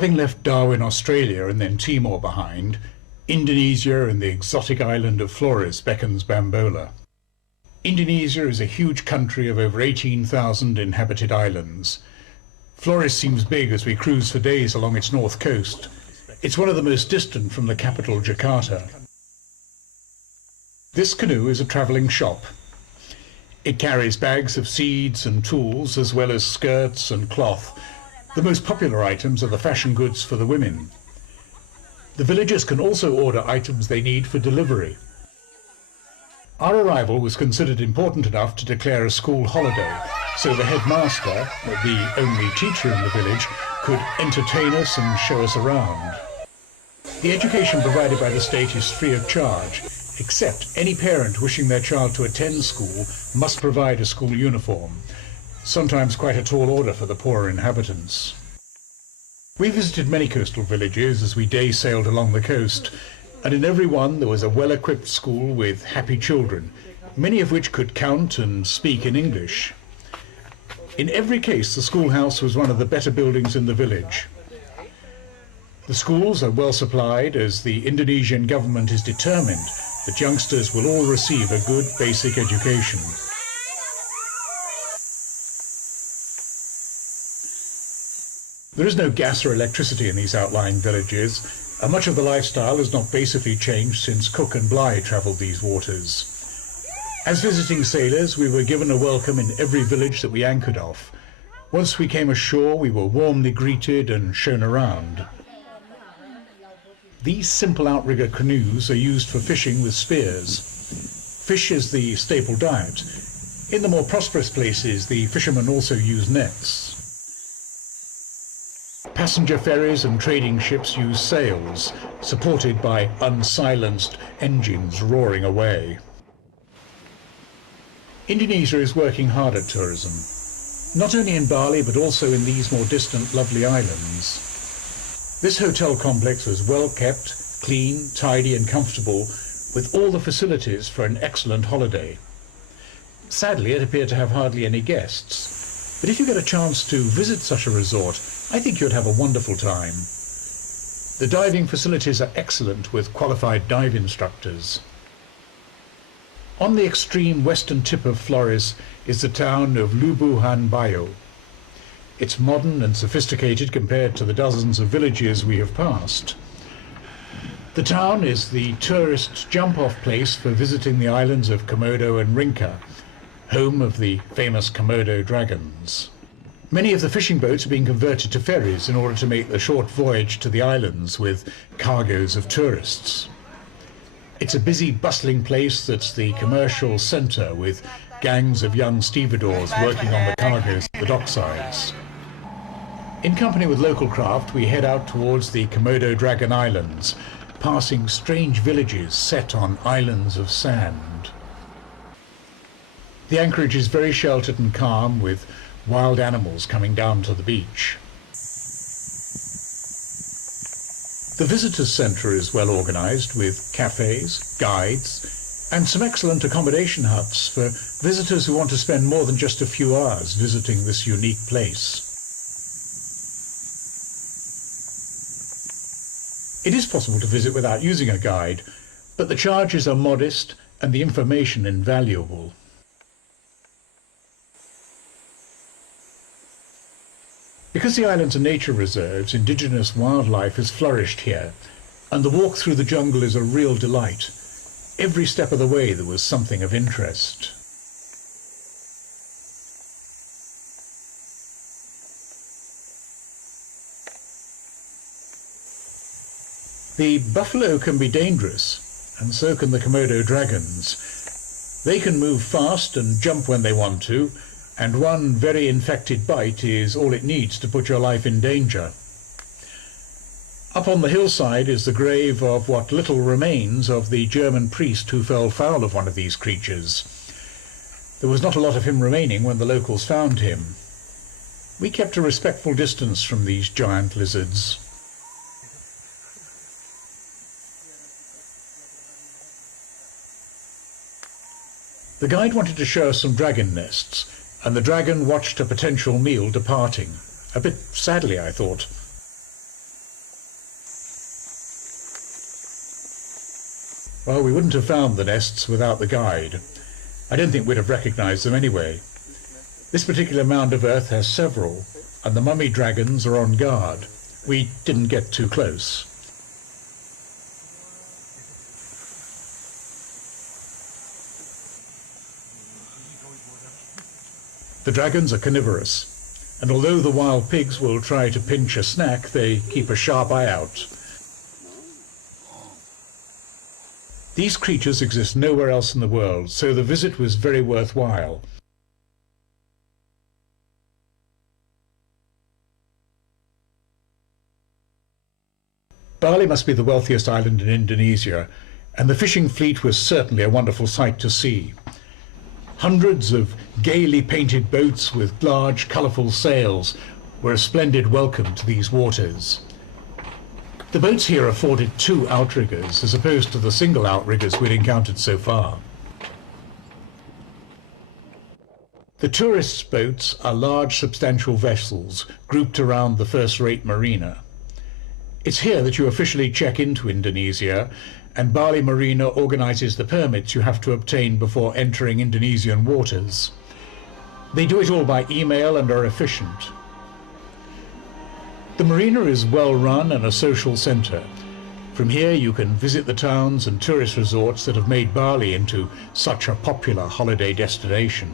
Having left Darwin, Australia and then Timor behind, Indonesia and the exotic island of Flores beckons Bambola. Indonesia is a huge country of over 18,000 inhabited islands. Flores seems big as we cruise for days along its north coast. It's one of the most distant from the capital, Jakarta. This canoe is a travelling shop. It carries bags of seeds and tools, as well as skirts and cloth. The most popular items are the fashion goods for the women. The villagers can also order items they need for delivery. Our arrival was considered important enough to declare a school holiday, so the headmaster, the only teacher in the village, could entertain us and show us around. The education provided by the state is free of charge, except any parent wishing their child to attend school must provide a school uniform, sometimes quite a tall order for the poorer inhabitants. We visited many coastal villages as we day sailed along the coast, and in every one there was a well-equipped school with happy children, many of which could count and speak in English. In every case, the schoolhouse was one of the better buildings in the village. The schools are well supplied, as the Indonesian government is determined that youngsters will all receive a good basic education. There is no gas or electricity in these outlying villages, and much of the lifestyle has not basically changed since Cook and Bligh travelled these waters. As visiting sailors, we were given a welcome in every village that we anchored off. Once we came ashore, we were warmly greeted and shown around. These simple outrigger canoes are used for fishing with spears. Fish is the staple diet. In the more prosperous places, the fishermen also use nets. Passenger ferries and trading ships use sails, supported by unsilenced engines roaring away. Indonesia is working hard at tourism, not only in Bali but also in these more distant lovely islands. This hotel complex was well kept, clean, tidy and comfortable, with all the facilities for an excellent holiday. Sadly, it appeared to have hardly any guests, but if you get a chance to visit such a resort, I think you'd have a wonderful time. The diving facilities are excellent with qualified dive instructors. On the extreme western tip of Flores is the town of Lubuhan Bayo. It's modern and sophisticated compared to the dozens of villages we have passed. The town is the tourist jump-off place for visiting the islands of Komodo and Rinca, home of the famous Komodo dragons. Many of the fishing boats are being converted to ferries in order to make the short voyage to the islands with cargoes of tourists. It's a busy, bustling place that's the commercial centre, with gangs of young stevedores working on the cargoes at the docksides. In company with local craft, we head out towards the Komodo Dragon Islands, passing strange villages set on islands of sand. The anchorage is very sheltered and calm, with wild animals coming down to the beach. The visitors' centre is well organised, with cafes, guides and some excellent accommodation huts for visitors who want to spend more than just a few hours visiting this unique place. It is possible to visit without using a guide, but the charges are modest and the information invaluable. Because the islands are nature reserves, indigenous wildlife has flourished here, and the walk through the jungle is a real delight. Every step of the way there was something of interest. The buffalo can be dangerous, and so can the Komodo dragons. They can move fast and jump when they want to, and one very infected bite is all it needs to put your life in danger. Up on the hillside is the grave of what little remains of the German priest who fell foul of one of these creatures. There was not a lot of him remaining when the locals found him. We kept a respectful distance from these giant lizards. The guide wanted to show us some dragon nests, and the dragon watched a potential meal departing. A bit sadly, I thought. Well, we wouldn't have found the nests without the guide. I don't think we'd have recognized them anyway. This particular mound of earth has several, and the mummy dragons are on guard. We didn't get too close. The dragons are carnivorous, and although the wild pigs will try to pinch a snack, they keep a sharp eye out. These creatures exist nowhere else in the world, so the visit was very worthwhile. Bali must be the wealthiest island in Indonesia, and the fishing fleet was certainly a wonderful sight to see. Hundreds of gaily painted boats with large, colourful sails were a splendid welcome to these waters. The boats here afforded 2 outriggers, as opposed to the single outriggers we'd encountered so far. The tourists' boats are large, substantial vessels grouped around the first-rate marina. It's here that you officially check into Indonesia, and Bali Marina organises the permits you have to obtain before entering Indonesian waters. They do it all by email and are efficient. The marina is well run and a social centre. From here you can visit the towns and tourist resorts that have made Bali into such a popular holiday destination.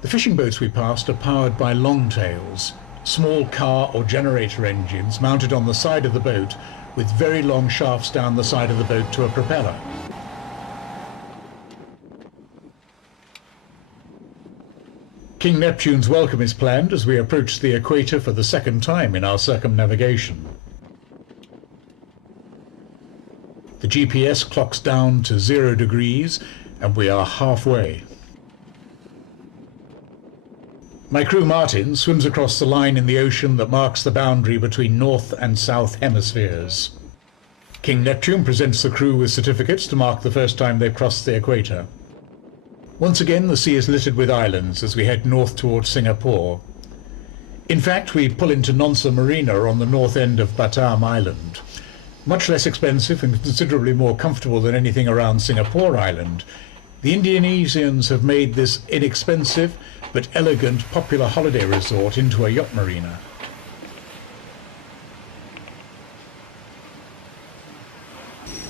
The fishing boats we passed are powered by longtails, small car or generator engines mounted on the side of the boat with very long shafts down the side of the boat to a propeller. King Neptune's welcome is planned as we approach the equator for the 2nd time in our circumnavigation. The GPS clocks down to 0 degrees and we are halfway. My crew Martin swims across the line in the ocean that marks the boundary between North and South hemispheres. King Neptune presents the crew with certificates to mark the first time they've crossed the equator. Once again, the sea is littered with islands as we head north towards Singapore. In fact, we pull into Nonsa Marina on the north end of Batam Island. Much less expensive and considerably more comfortable than anything around Singapore Island, the Indonesians have made this inexpensive but elegant popular holiday resort into a yacht marina.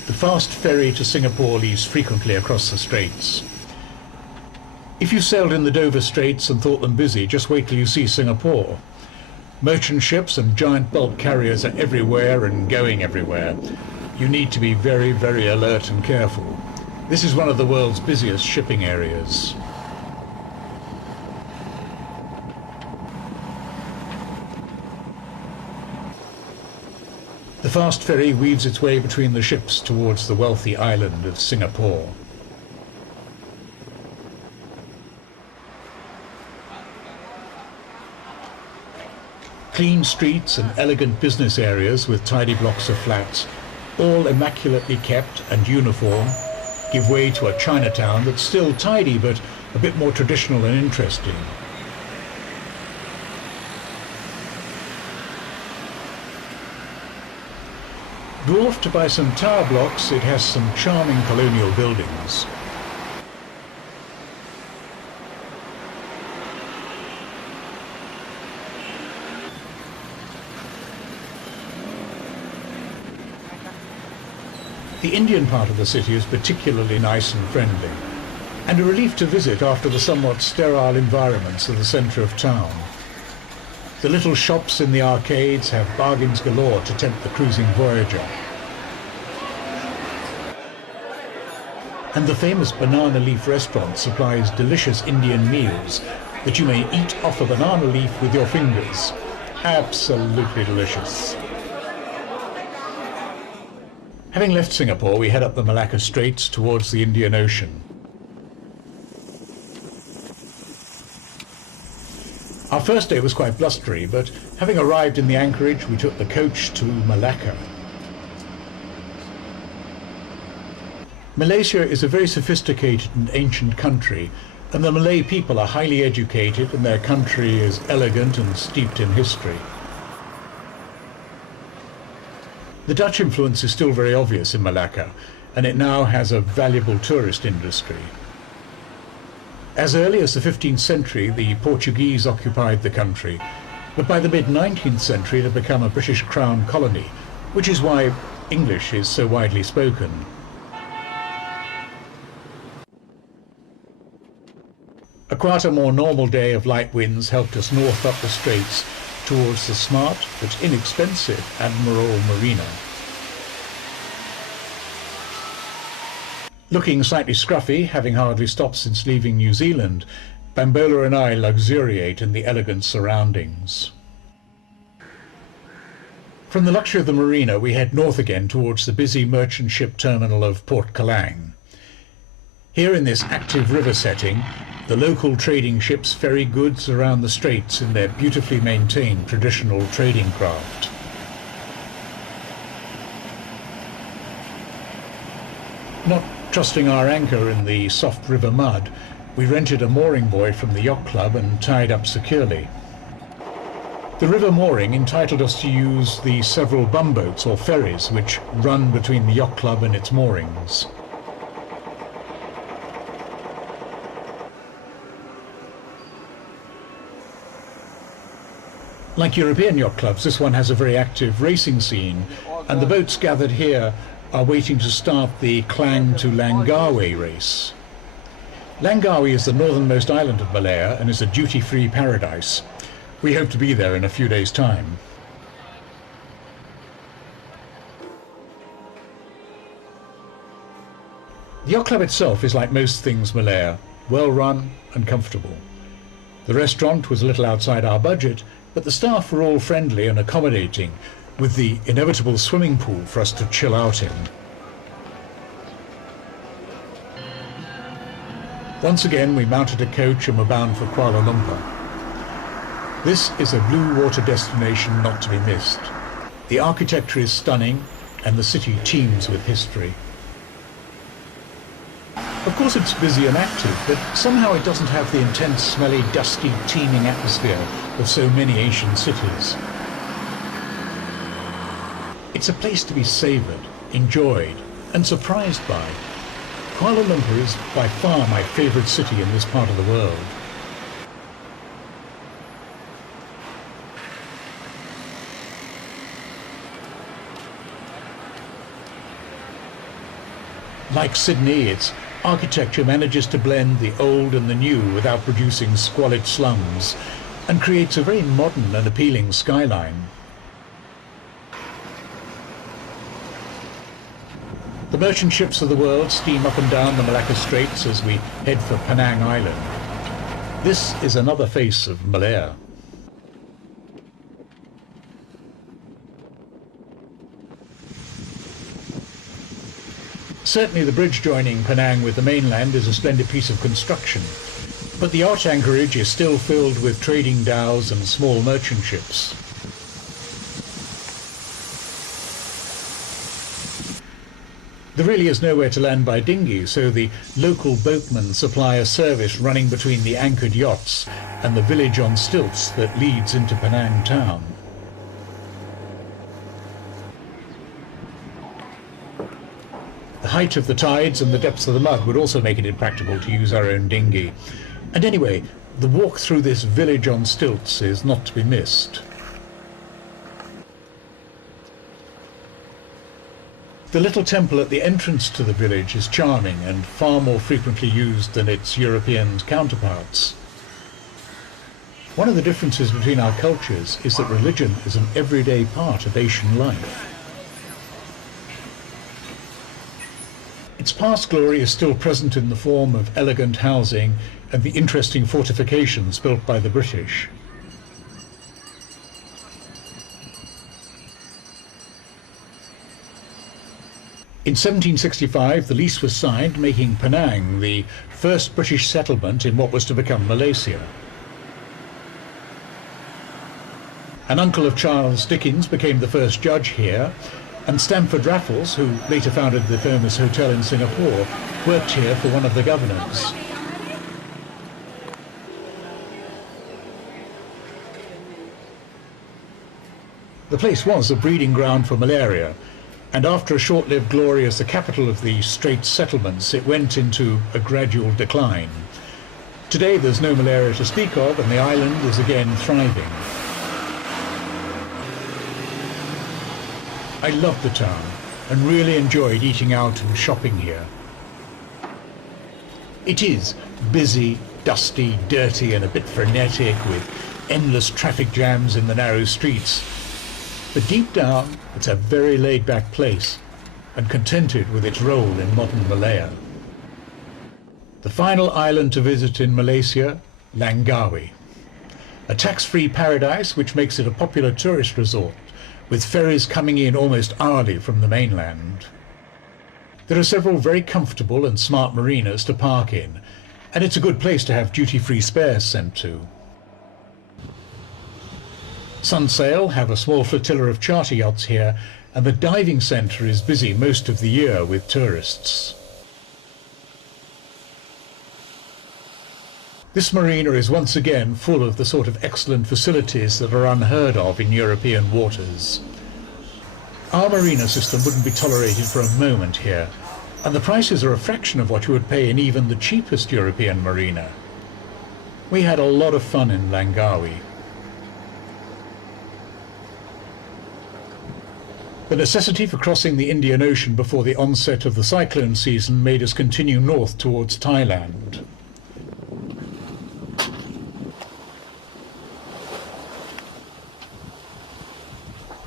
The fast ferry to Singapore leaves frequently across the straits. If you sailed in the Dover Straits and thought them busy, just wait till you see Singapore. Merchant ships and giant bulk carriers are everywhere and going everywhere. You need to be very, very alert and careful. This is one of the world's busiest shipping areas. The fast ferry weaves its way between the ships towards the wealthy island of Singapore. Clean streets and elegant business areas with tidy blocks of flats, all immaculately kept and uniform, give way to a Chinatown that's still tidy but a bit more traditional and interesting. Dwarfed by some tower blocks, it has some charming colonial buildings. The Indian part of the city is particularly nice and friendly, and a relief to visit after the somewhat sterile environments of the centre of town. The little shops in the arcades have bargains galore to tempt the cruising voyager. And the famous banana leaf restaurant supplies delicious Indian meals that you may eat off a banana leaf with your fingers. Absolutely delicious. Having left Singapore, we head up the Malacca Straits towards the Indian Ocean. Our first day was quite blustery, but having arrived in the anchorage, we took the coach to Malacca. Malasia is a very sophisticated and ancient country, and the Malay people are highly educated and their country is elegant and steeped in history. The Dutch influence is still very obvious in Malacca, and it now has a valuable tourist industry. As early as the 15th century, the Portuguese occupied the country, but by the mid-19th century it had become a British Crown colony, which is why English is so widely spoken. A quite a more normal day of light winds helped us north up the straits towards the smart but inexpensive Admiral Marina. Looking slightly scruffy, having hardly stopped since leaving New Zealand, Bambola and I luxuriate in the elegant surroundings. From the luxury of the marina we head north again towards the busy merchant ship terminal of Port Kelang. Here in this active river setting, the local trading ships ferry goods around the straits in their beautifully maintained traditional trading craft. Not trusting our anchor in the soft river mud, we rented a mooring buoy from the yacht club and tied up securely. The river mooring entitled us to use the several bumboats or ferries which run between the yacht club and its moorings. Like European yacht clubs, this one has a very active racing scene, and the boats gathered here are waiting to start the Klang to Langkawi race. Langkawi is the northernmost island of Malaya and is a duty-free paradise. We hope to be there in a few days' time. The yacht club itself is like most things Malaya, well run and comfortable. The restaurant was a little outside our budget, but the staff were all friendly and accommodating, with the inevitable swimming pool for us to chill out in. Once again we mounted a coach and were bound for Kuala Lumpur. This is a blue water destination not to be missed. The architecture is stunning and the city teems with history. Of course it's busy and active, but somehow it doesn't have the intense, smelly, dusty, teeming atmosphere of so many Asian cities. It's a place to be savoured, enjoyed, and surprised by. Kuala Lumpur is by far my favourite city in this part of the world. Like Sydney, its architecture manages to blend the old and the new without producing squalid slums, and creates a very modern and appealing skyline. The merchant ships of the world steam up and down the Malacca Straits as we head for Penang Island. This is another face of Malaya. Certainly the bridge joining Penang with the mainland is a splendid piece of construction, but the arch anchorage is still filled with trading dhows and small merchant ships. There really is nowhere to land by dinghy, so the local boatmen supply a service running between the anchored yachts and the village on stilts that leads into Penang town. The height of the tides and the depths of the mud would also make it impractical to use our own dinghy. And anyway, the walk through this village on stilts is not to be missed. The little temple at the entrance to the village is charming and far more frequently used than its European counterparts. One of the differences between our cultures is that religion is an everyday part of Asian life. Its past glory is still present in the form of elegant housing and the interesting fortifications built by the British. In 1765, the lease was signed, making Penang the first British settlement in what was to become Malasia. An uncle of Charles Dickens became the first judge here, and Stamford Raffles, who later founded the famous hotel in Singapore, worked here for one of the governors. The place was a breeding ground for malaria, and after a short-lived glory as the capital of the Straits settlements, it went into a gradual decline. Today there's no malaria to speak of, and the island is again thriving. I loved the town and really enjoyed eating out and shopping here. It is busy, dusty, dirty and a bit frenetic, with endless traffic jams in the narrow streets. But deep down, it's a very laid-back place and contented with its role in modern Malaya. The final island to visit in Malaysia, Langkawi. A tax-free paradise which makes it a popular tourist resort, with ferries coming in almost hourly from the mainland. There are several very comfortable and smart marinas to park in, and it's a good place to have duty-free spares sent to. Sunsail have a small flotilla of charter yachts here, and the diving centre is busy most of the year with tourists. This marina is once again full of the sort of excellent facilities that are unheard of in European waters. Our marina system wouldn't be tolerated for a moment here, and the prices are a fraction of what you would pay in even the cheapest European marina. We had a lot of fun in Langkawi. The necessity for crossing the Indian Ocean before the onset of the cyclone season made us continue north towards Thailand.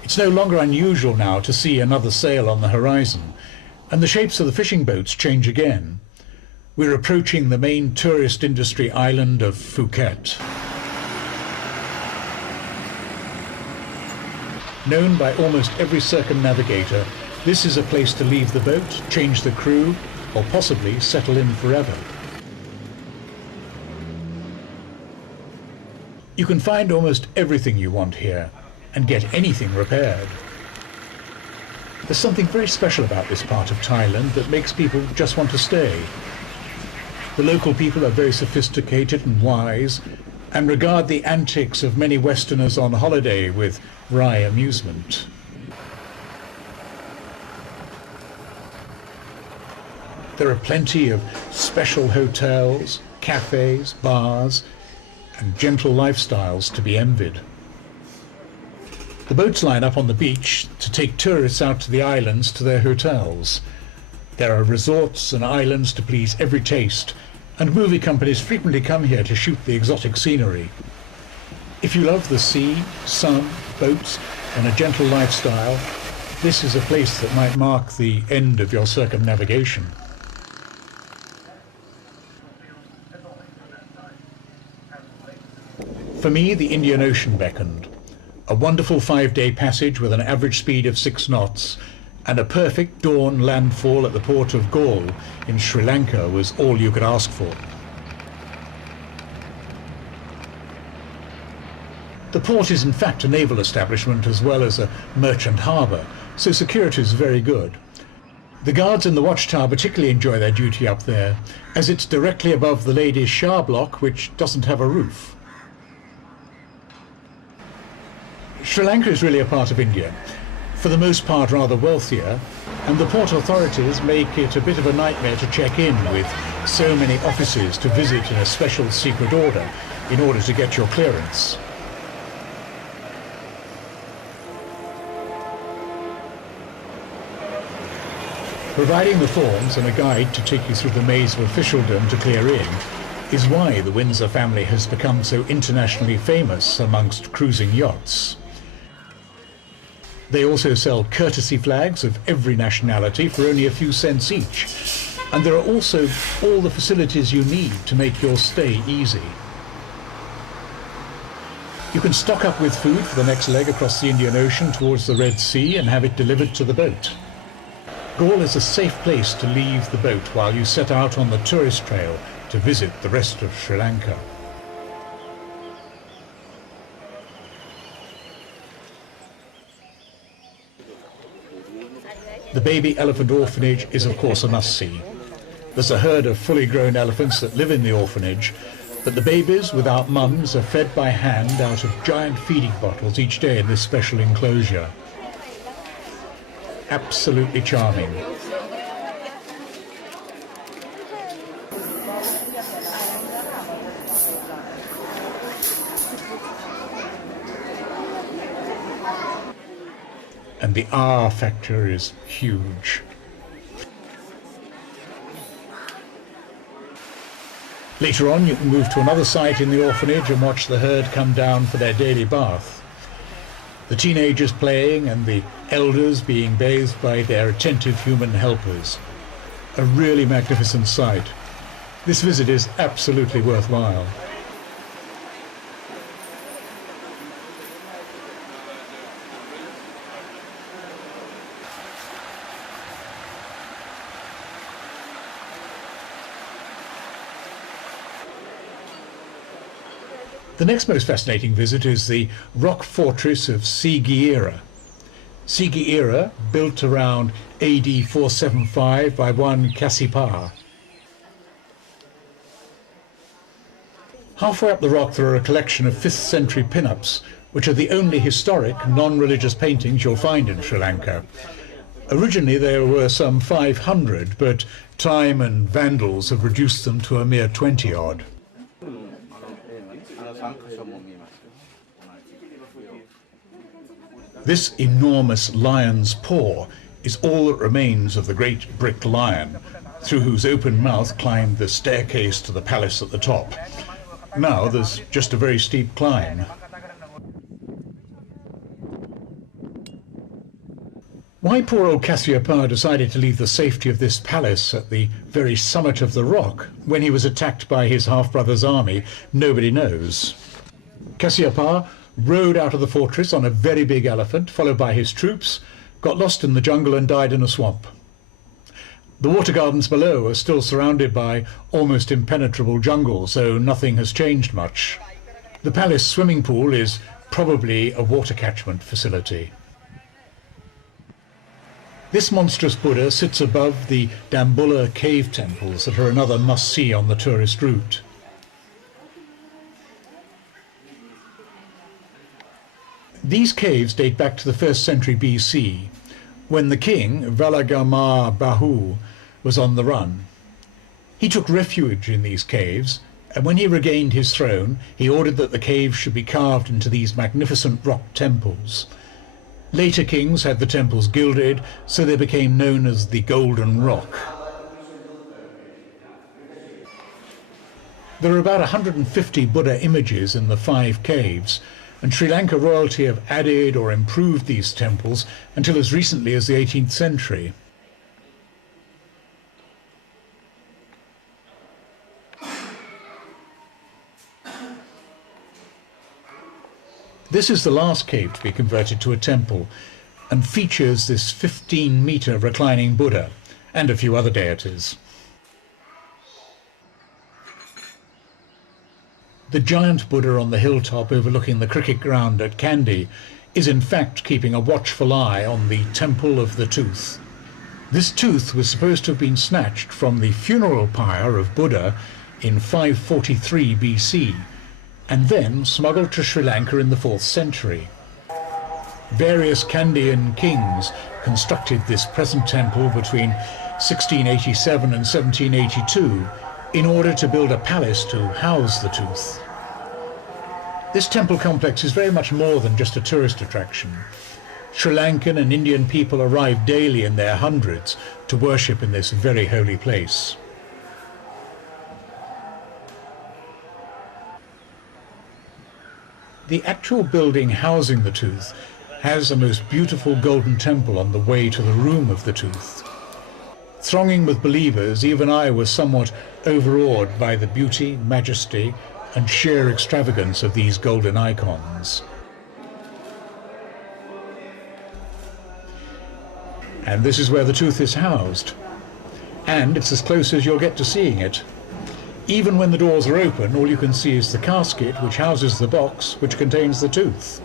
It's no longer unusual now to see another sail on the horizon, and the shapes of the fishing boats change again. We're approaching the main tourist industry island of Phuket. Known by almost every circumnavigator, this is a place to leave the boat, change the crew, or possibly settle in forever. You can find almost everything you want here, and get anything repaired. There's something very special about this part of Thailand that makes people just want to stay. The local people are very sophisticated and wise, and regard the antics of many Westerners on holiday with wry amusement. There are plenty of special hotels, cafes, bars, and gentle lifestyles to be envied. The boats line up on the beach to take tourists out to the islands to their hotels. There are resorts and islands to please every taste, and movie companies frequently come here to shoot the exotic scenery. If you love the sea, sun, boats, and a gentle lifestyle, this is a place that might mark the end of your circumnavigation. For me, the Indian Ocean beckoned. A wonderful 5-day passage with an average speed of 6 knots, and a perfect dawn landfall at the port of Galle in Sri Lanka was all you could ask for. The port is in fact a naval establishment as well as a merchant harbour, so security is very good. The guards in the watchtower particularly enjoy their duty up there, as it's directly above the ladies' shower block, which doesn't have a roof. Sri Lanka is really a part of India, for the most part rather wealthier, and the port authorities make it a bit of a nightmare to check in, with so many offices to visit in a special secret order in order to get your clearance. Providing the forms and a guide to take you through the maze of officialdom to clear in is why the Windsor family has become so internationally famous amongst cruising yachts. They also sell courtesy flags of every nationality for only a few cents each, and there are also all the facilities you need to make your stay easy. You can stock up with food for the next leg across the Indian Ocean towards the Red Sea and have it delivered to the boat. Galle is a safe place to leave the boat while you set out on the tourist trail to visit the rest of Sri Lanka. The baby elephant orphanage is of course a must-see. There's a herd of fully grown elephants that live in the orphanage, but the babies without mums are fed by hand out of giant feeding bottles each day in this special enclosure. absolutely charming. And the R factor is huge. Later on, you can move to another site in the orphanage and watch the herd come down for their daily bath. The teenagers playing and the elders being bathed by their attentive human helpers. A really magnificent sight. This visit is absolutely worthwhile. The next most fascinating visit is the rock fortress of Sigiriya. Sigiriya, built around AD 475 by one Kassapa. Halfway up the rock there are a collection of 5th century pin-ups, which are the only historic, non-religious paintings you'll find in Sri Lanka. Originally there were some 500, but time and vandals have reduced them to a mere 20-odd. This enormous lion's paw is all that remains of the great brick lion, through whose open mouth climbed the staircase to the palace at the top. Now there's just a very steep climb. Why poor old Kassapa decided to leave the safety of this palace at the very summit of the rock when he was attacked by his half-brother's army, nobody knows. Kassapa rode out of the fortress on a very big elephant, followed by his troops, got lost in the jungle and died in a swamp. The water gardens below are still surrounded by almost impenetrable jungle, so nothing has changed much. The palace swimming pool is probably a water catchment facility. This monstrous Buddha sits above the Bambola cave temples that are another must-see on the tourist route. These caves date back to the 1st century BC, when the king, Valagama Bahu, was on the run. He took refuge in these caves, and when he regained his throne, he ordered that the caves should be carved into these magnificent rock temples. Later kings had the temples gilded, so they became known as the Golden Rock. There are about 150 Buddha images in the 5 caves, and Sri Lanka royalty have added or improved these temples until as recently as the 18th century. This is the last cave to be converted to a temple and features this 15-meter reclining Buddha and a few other deities. The giant Buddha on the hilltop overlooking the cricket ground at Kandy is in fact keeping a watchful eye on the Temple of the Tooth. This tooth was supposed to have been snatched from the funeral pyre of Buddha in 543 BC and then smuggled to Sri Lanka in the 4th century. Various Kandyan kings constructed this present temple between 1687 and 1782 in order to build a palace to house the tooth. This temple complex is very much more than just a tourist attraction. Sri Lankan and Indian people arrive daily in their hundreds to worship in this very holy place. The actual building housing the tooth has a most beautiful golden temple on the way to the room of the tooth. Thronging with believers, even I was somewhat overawed by the beauty, majesty, and sheer extravagance of these golden icons. And this is where the tooth is housed. And it's as close as you'll get to seeing it. Even when the doors are open, all you can see is the casket which houses the box which contains the tooth.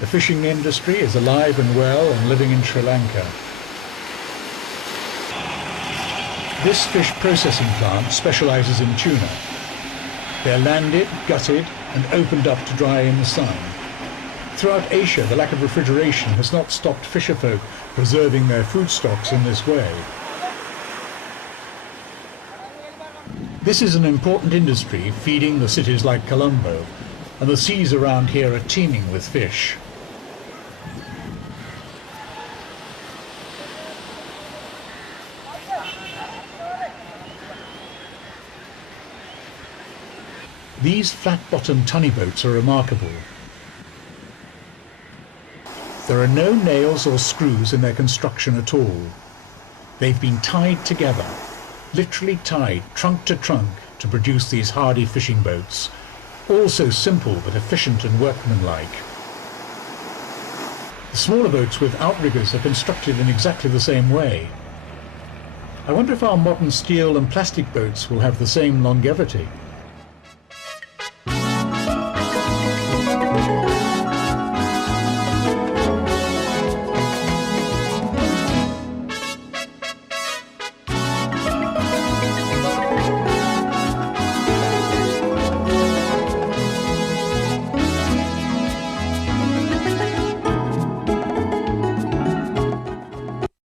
The fishing industry is alive and well and living in Sri Lanka. This fish processing plant specializes in tuna. They're landed, gutted, and opened up to dry in the sun. Throughout Asia, the lack of refrigeration has not stopped fisherfolk preserving their food stocks in this way. This is an important industry feeding the cities like Colombo, and the seas around here are teeming with fish. These flat-bottomed tunny boats are remarkable. There are no nails or screws in their construction at all. They've been tied together, literally tied trunk to trunk, to produce these hardy fishing boats, all so simple but efficient and workmanlike. The smaller boats with outriggers are constructed in exactly the same way. I wonder if our modern steel and plastic boats will have the same longevity.